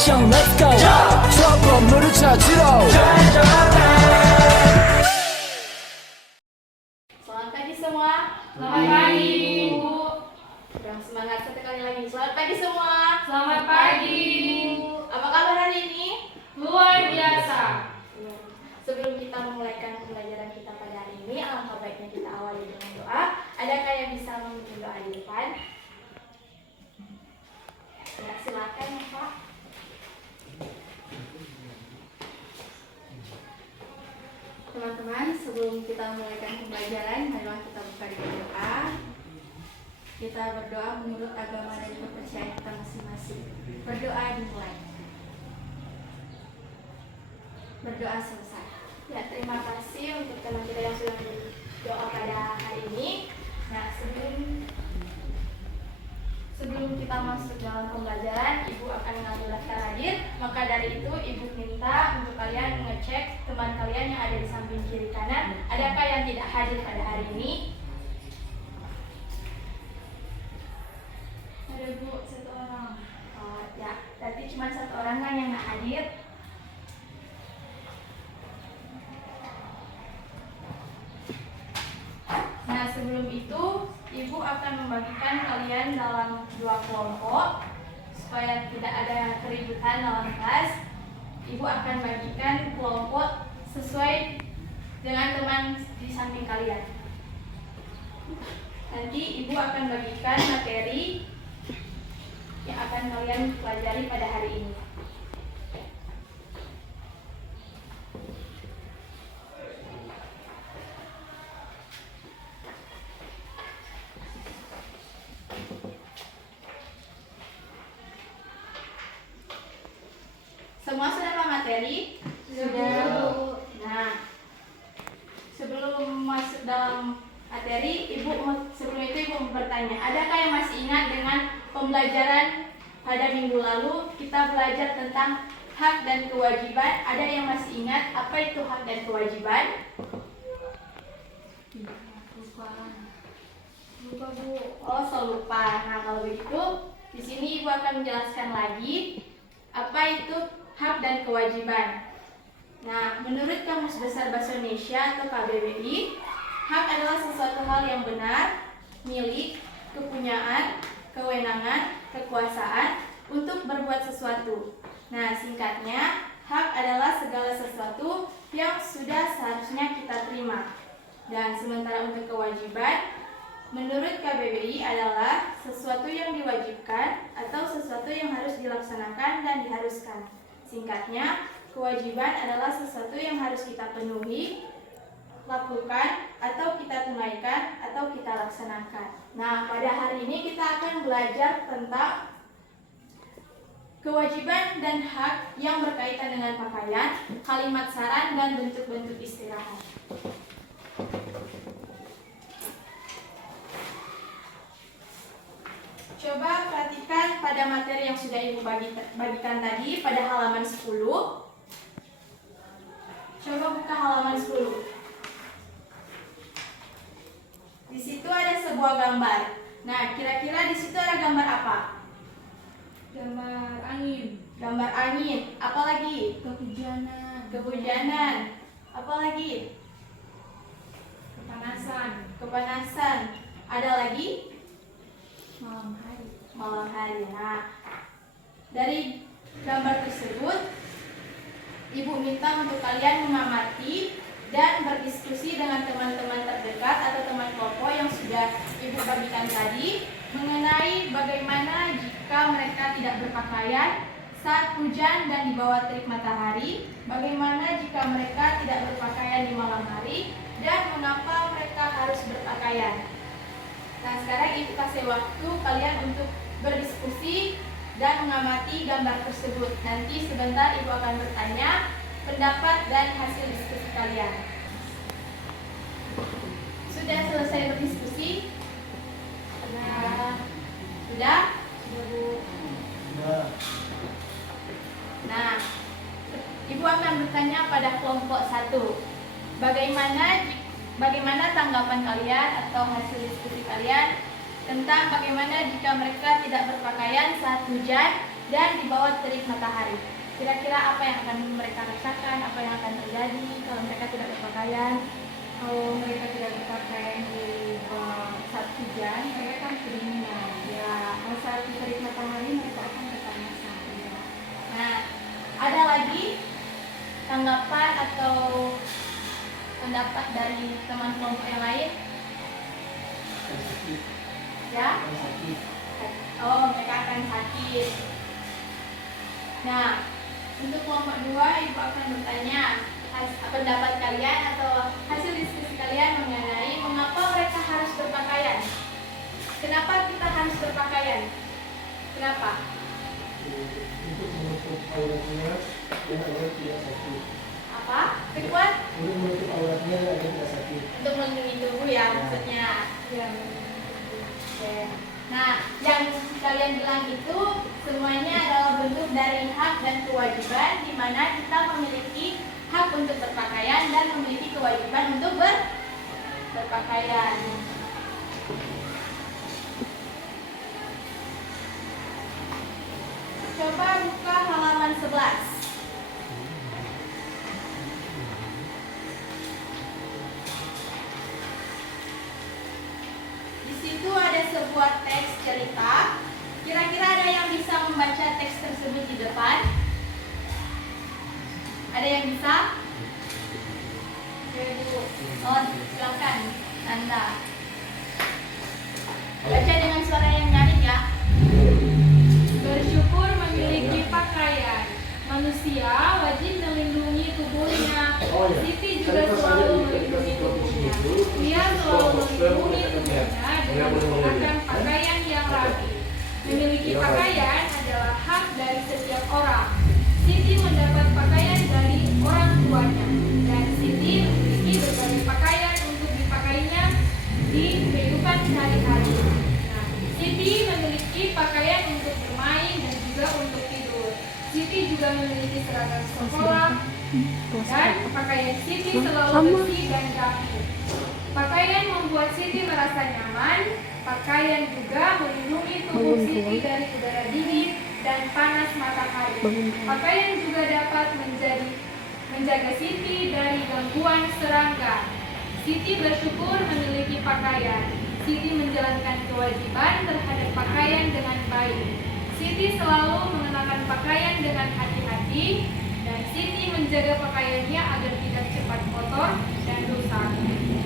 action let's go 저 건물을 찾으러 Selamat pagi semua. Selamat pagi, Bu. Kurang semangat sekali lagi. Selamat pagi semua. Selamat pagi. Apa kabar hari ini? Luar biasa. Sebelum kita memulaikan pembelajaran kita pada hari ini, alangkah baiknya kita awali dengan doa. Adakah yang bisa memimpin doa di depan? Ya, silakan ya, Pak. Teman-teman, sebelum kita memulaikan pembelajaran, marilah kita buka dengan doa. Kita berdoa menurut agama dan kepercayaan kita masing-masing. Berdoa dimulai. Berdoa selesai. Ya, terima kasih untuk teman kita yang sudah berdoa pada hari ini. Nah, sebelum kita masuk dalam pembelajaran, Ibu akan mengambil daftar hadir. Maka dari itu, Ibu minta untuk kalian mengecek teman kalian yang ada di samping kiri kanan, adakah yang tidak hadir pada hari ini? Ada, Bu, satu orang. Oh, ya, berarti cuma satu orang kan yang nggak hadir. Nah, sebelum itu, Ibu akan membagikan kalian dalam 2 kelompok supaya tidak ada keributan dalam kelas. Ibu akan bagikan kelompok sesuai dengan teman di samping kalian. Nanti Ibu akan bagikan materi yang akan kalian pelajari pada hari ini. Semua sudah paham materi? Sudah, Bu. Nah, sebelum masuk dalam materi, sebelum itu Ibu mau bertanya, adakah yang masih ingat dengan pembelajaran pada minggu lalu kita belajar tentang hak dan kewajiban? Ada yang masih ingat apa itu hak dan kewajiban? Lupa, Bu. Oh, so lupa. Nah, kalau begitu, di sini Ibu akan menjelaskan lagi apa itu hak dan kewajiban. Nah, menurut Kamus Besar Bahasa Indonesia atau KBBI, hak adalah sesuatu hal yang benar, milik, kepunyaan, kewenangan, kekuasaan untuk berbuat sesuatu. Nah, singkatnya, hak adalah segala sesuatu yang sudah seharusnya kita terima. Dan sementara untuk kewajiban, menurut KBBI adalah sesuatu yang diwajibkan atau sesuatu yang harus dilaksanakan dan diharuskan. Singkatnya, kewajiban adalah sesuatu yang harus kita penuhi, lakukan, atau kita tunaikan, atau kita laksanakan. Nah, pada hari ini kita akan belajar tentang kewajiban dan hak yang berkaitan dengan pakaian, kalimat saran, dan bentuk-bentuk istirahat. Coba perhatikan pada materi yang sudah Ibu bagikan tadi pada halaman 10. Coba buka halaman 10. Di situ ada sebuah gambar. Nah, kira-kira di situ ada gambar apa? Gambar angin. Gambar angin. Apa lagi? Kehujanan. Kehujanan. Apa lagi? Kepanasan. Kepanasan. Ada lagi? Malam hari. Malam hari. Nah, dari gambar tersebut, Ibu minta untuk kalian mengamati dan berdiskusi dengan teman-teman terdekat atau teman kelompok yang sudah Ibu bagikan tadi mengenai bagaimana jika mereka tidak berpakaian saat hujan dan di bawah terik matahari, bagaimana jika mereka tidak berpakaian di malam hari, dan mengapa mereka harus berpakaian. Nah, sekarang Ibu kasih waktu kalian untuk berdiskusi dan mengamati gambar tersebut. Nanti sebentar Ibu akan bertanya pendapat dan hasil diskusi kalian. Sudah selesai berdiskusi? Sudah? Sudah, Bu? Nah, Ibu akan bertanya pada kelompok 1. Bagaimana tanggapan kalian atau hasil diskusi kalian tentang bagaimana jika mereka tidak berpakaian saat hujan dan di bawah terik matahari. Kira-kira apa yang akan mereka rasakan, apa yang akan terjadi kalau mereka tidak berpakaian? Kalau mereka tidak berpakaian di saat hujan, mereka kan kedinginan. Ya, saat terik matahari mereka akan kepanasan. Ya. Nah, ada lagi tanggapan atau pendapat dari teman kelompok yang lain? Ya? Oh, mereka akan sakit. Nah, untuk kelompok 2, Ibu akan bertanya pendapat kalian atau hasil diskusi kalian mengenai mengapa mereka harus berpakaian. Kenapa kita harus berpakaian? Kenapa? Untuk menutup auratnya dan agar tidak sakit. Apa? Kedua, Untuk menutup auratnya dan agar tidak sakit. untuk melindungi tubuh ya maksudnya. Ya. Oke. Nah, yang kalian bilang itu semuanya adalah bentuk dari hak dan kewajiban di mana kita memiliki hak untuk berpakaian dan memiliki kewajiban untuk berpakaian. Coba buka halaman 11. Di situ ada sebuah teks cerita. Kira-kira ada yang bisa membaca teks tersebut di depan? Ada yang bisa? Oke, Bu. Oh, silakan. Anda. Baca dengan suara yang nyaring ya. Bersyukur memiliki pakaian. Manusia wajib melindungi tubuhnya. Siti juga selalu melindungi tubuhnya. Dia selalu melindungi tubuhnya dengan menggunakan pakaian yang rapi. Memiliki pakaian adalah hak dari setiap orang. Siti mendapat pakaian dari orang tuanya, dan Siti memiliki berbagai pakaian untuk dipakainya di kehidupan sehari-hari. Nah, Siti memiliki pakaian untuk bermain dan juga untuk tidur. Siti juga memiliki seragam sekolah, dan pakaian Siti selalu bersih dan rapi. Pakaian membuat Siti merasa nyaman. Pakaian juga melindungi tubuh Siti dari udara dingin dan panas matahari. Pakaian juga dapat menjaga Siti dari gangguan serangga. Siti bersyukur memiliki pakaian. Siti menjalankan kewajiban terhadap pakaian dengan baik. Siti selalu mengenakan pakaian dengan hati-hati, dan Siti menjaga pakaiannya agar tidak cepat kotor dan rusak.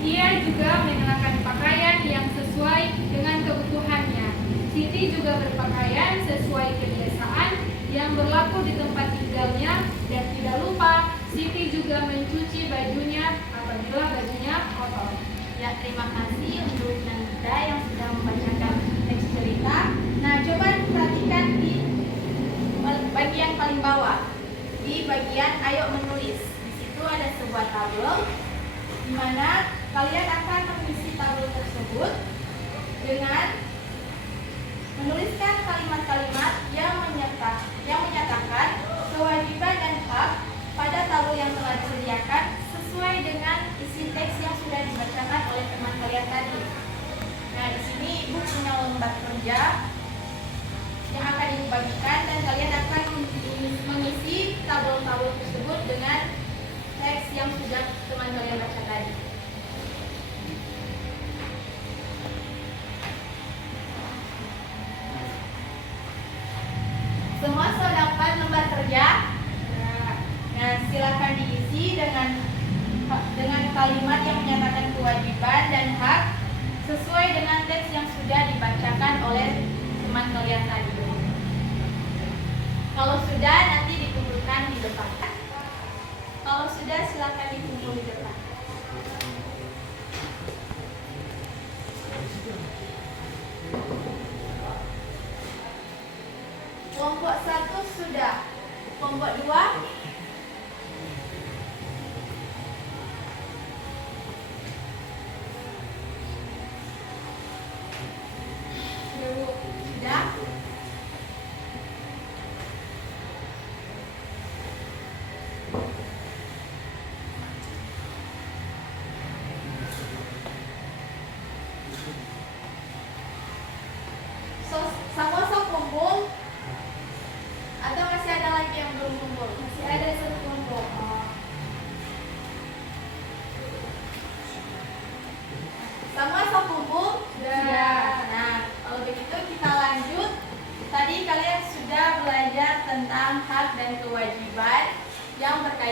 Ia juga mengenakan pakaian yang sesuai dengan kebutuhannya. Siti juga berpakaian sesuai kebiasaan yang berlaku di tempat tinggalnya, dan tidak lupa Siti juga mencuci bajunya apabila bajunya kotor. Ya, terima kasih untuk Nanda yang sudah membacakan teks cerita. Nah, coba perhatikan di bagian paling bawah. Di bagian ayo menulis. Di situ ada sebuah tabel di mana kalian akan mengisi tabel tersebut dengan menuliskan kalimat-kalimat yang menyatakan kewajiban dan hak pada tabel yang telah disediakan sesuai dengan isi teks yang sudah dibacakan oleh teman kalian tadi. Nah, di sini Ibu punya lembar kerja yang akan Ibu bagikan, dan kalian akan mengisi tabel-tabel tersebut dengan teks yang sudah teman kalian baca tadi. Semua sudah dapat lembar kerja? Nah, silakan diisi dengan kalimat yang menyatakan kewajiban dan hak sesuai dengan teks yang sudah dibacakan oleh teman kalian tadi. Kalau sudah, nanti dikumpulkan di depan. Kalau sudah, silakan dikumpul di depan. Kelompok 1 sudah. Kelompok 2? Sudah? Sama-sama kumpul.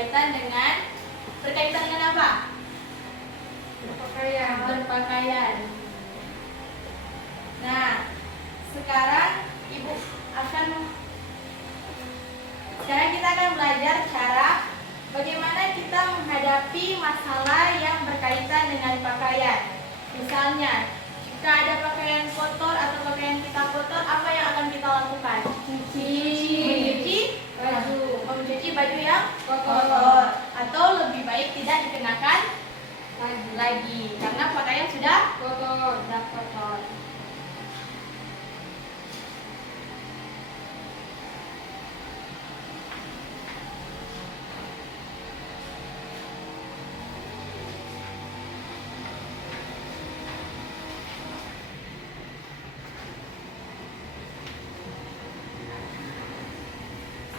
berkaitan dengan apa? Berpakaian. Nah, sekarang kita akan belajar cara bagaimana kita menghadapi masalah yang berkaitan dengan pakaian. Misalnya, jika ada pakaian kotor atau pakaian kita kotor, apa yang akan kita lakukan? Mencuci baju yang kotor, atau lebih baik tidak dikenakan lagi karena pakaian sudah kotor.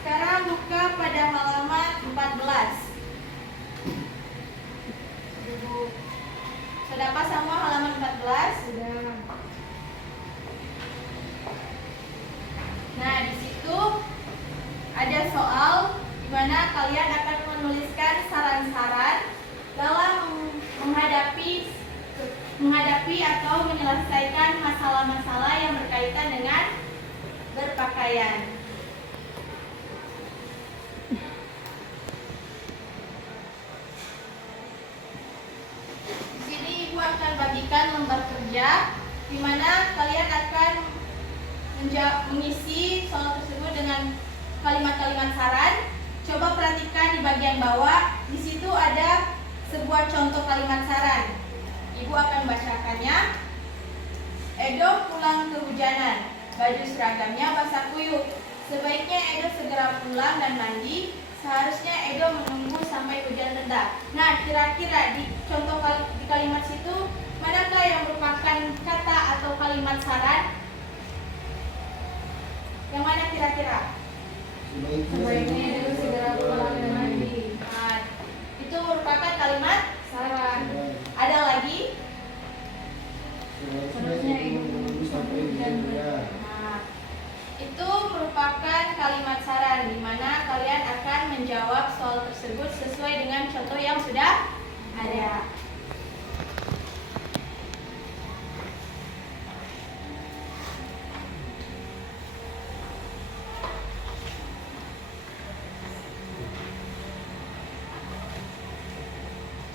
Sekarang buka pada halaman 14. Sudah pas semua halaman 14? Sudah. Nah, di situ ada soal di mana kalian akan menuliskan saran-saran dalam menghadapi atau menyelesaikan masalah-masalah yang berkaitan dengan berpakaian. Akan bagikan lembar kerja di mana kalian akan mengisi soal tersebut dengan kalimat-kalimat saran. Coba perhatikan di bagian bawah, di situ ada sebuah contoh kalimat saran. Ibu akan membacakannya. Edo pulang kehujanan, baju seragamnya basah kuyup. Sebaiknya Edo segera pulang dan mandi. Seharusnya Edo menunggu sampai hujan reda. Nah, kira-kira di contoh di kalimat situ, manakah yang merupakan kata atau kalimat saran? Yang mana kira-kira? Sebaiknya Edo segera pulang dan mandi. Nah, itu merupakan kalimat Saran. Ada lagi? Seharusnya Edo menunggu sampai hujan reda. Nah, itu merupakan kalimat saran di mana kalian akan menjawab soal tersebut sesuai dengan contoh yang sudah ada.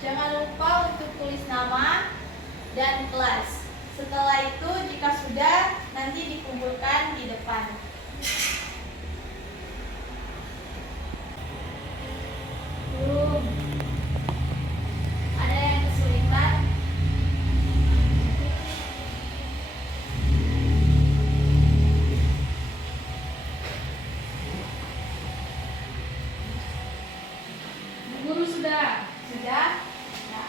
Jangan lupa untuk tulis nama dan kelas. Setelah itu, jika sudah, nanti dikumpulkan di depan. Ada yang kesulitan? Guru sudah. Sudah? Nah.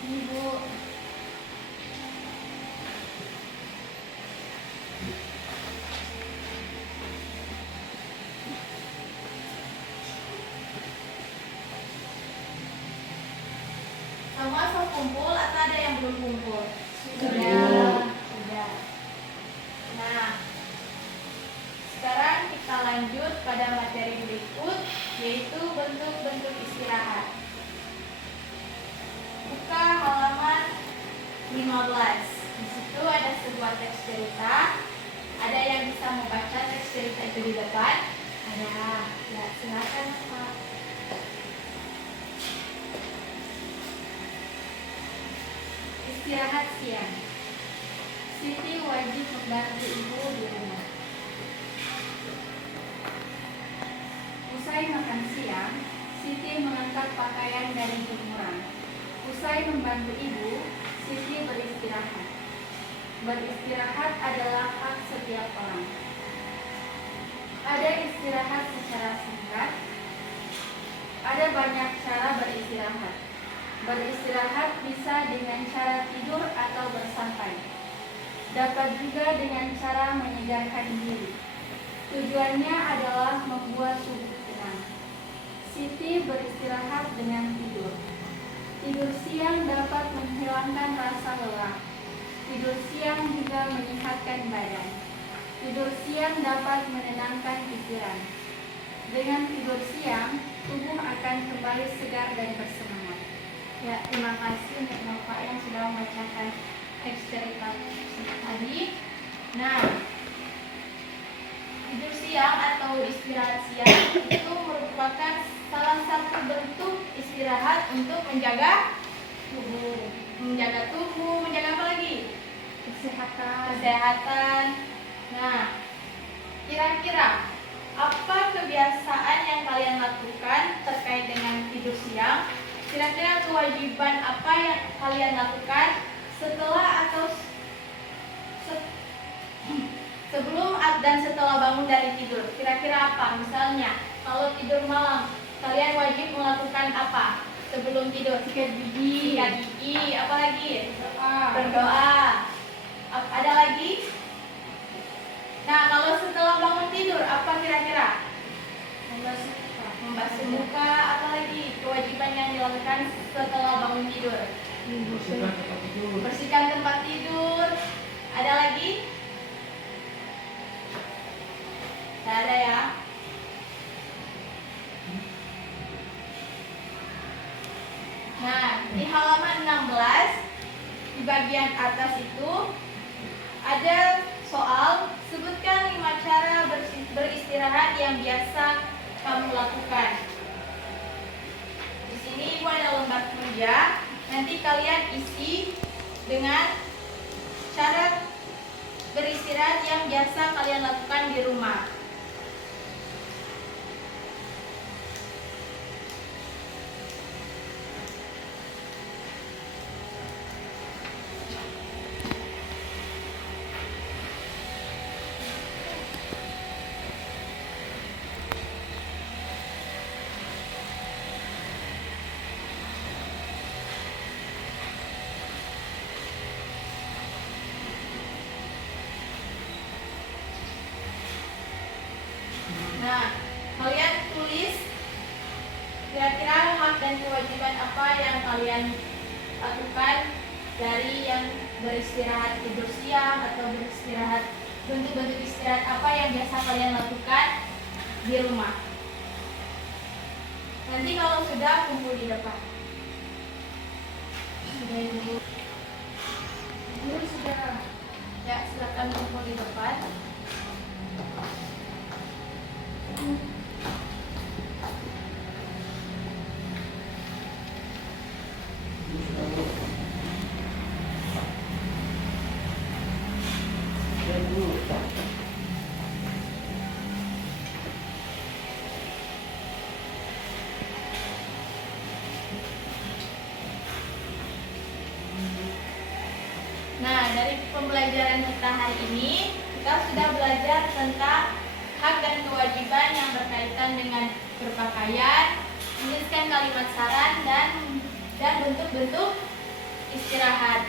Ibu. Semua sudah kumpul atau ada yang belum kumpul? Sudah. Nah, sekarang kita lanjut pada materi berikut, yaitu bentuk-bentuk istirahat. Buka halaman 15. Di situ ada sebuah teks cerita. Ada yang bisa membaca teks cerita itu di depan? Ada. Ya, silakan Pak. Istirahat siang. Siti wajib membantu ibu di rumah. Usai makan siang, Siti mengangkat pakaian dari jemuran. Usai membantu ibu, Siti beristirahat. Beristirahat adalah hak setiap orang. Ada istirahat secara singkat. Ada banyak cara beristirahat. Beristirahat bisa dengan cara tidur atau bersantai. Dapat juga dengan cara menyegarkan diri. Tujuannya adalah membuat tubuh tenang. Siti beristirahat dengan tidur. Tidur siang dapat menghilangkan rasa lelah. Tidur siang juga menyehatkan badan. Tidur siang dapat menenangkan pikiran. Dengan tidur siang, tubuh akan kembali segar dan bersemangat. Ya, terima kasih untuk Bapak yang sudah membacakan teks cerita tadi. Nah, tidur siang atau istirahat siang itu merupakan salah satu bentuk istirahat untuk menjaga tubuh, menjaga apa lagi? Kesehatan. Nah, kira-kira apa kebiasaan yang kalian lakukan terkait dengan tidur siang? Kira-kira kewajiban apa yang kalian lakukan setelah atau sebelum dan setelah bangun dari tidur? Kira-kira apa? Misalnya, kalau tidur malam, kalian wajib melakukan apa? Sebelum tidur, sikat gigi, apa lagi? Berdoa. Ada lagi? Nah, kalau setelah bangun tidur, apa kira-kira? Membasuh muka, apa lagi? Kewajiban yang dilakukan setelah bangun tidur. Bersihkan tempat tidur. Ada lagi? Tidak ada ya? Nah, di halaman 16 di bagian atas itu ada soal, sebutkan 5 cara beristirahat yang biasa kamu lakukan. Di sini Ibu ada lembar kerja, nanti kalian isi dengan cara beristirahat yang biasa kalian lakukan di rumah. Nah, kalian tulis kira-kira hak dan kewajiban apa yang kalian lakukan dari yang beristirahat tidur siang atau beristirahat, bentuk-bentuk istirahat apa yang biasa kalian lakukan di rumah. Nanti kalau sudah, kumpul di depan. Sudah Ibu? Sudah. Ya, silakan kumpul di depan. Nah, dari pembelajaran kita hari ini, kita sudah belajar tentang hak dan kewajiban yang berkaitan dengan berpakaian, menuliskan kalimat saran, dan bentuk-bentuk istirahat.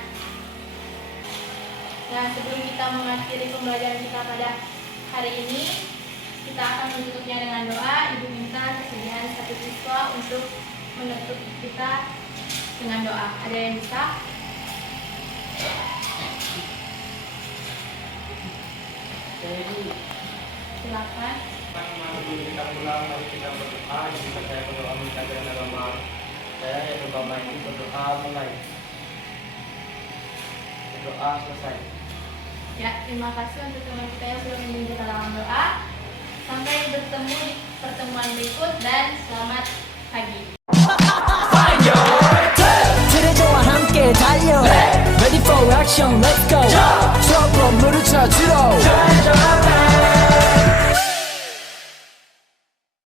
Nah, sebelum kita mengakhiri pembelajaran kita pada hari ini, kita akan menutupnya dengan doa. Ibu minta kesediaan satu siswa untuk menutup kita dengan doa. Ada yang bisa? Silakan. Sebelum kita pulang, mari kita berdoa. Jika saya berdoa minta dengan agama saya, yaitu Bapak Ibu berdoa mulai. Berdoa selesai. Ya, terima kasih untuk teman kita yang sudah memimpin kita dalam doa. Sampai bertemu di pertemuan berikut dan selamat pagi. 트레저와 함께 달려 Ready for action, let's go 추억으로 물을 쳐주러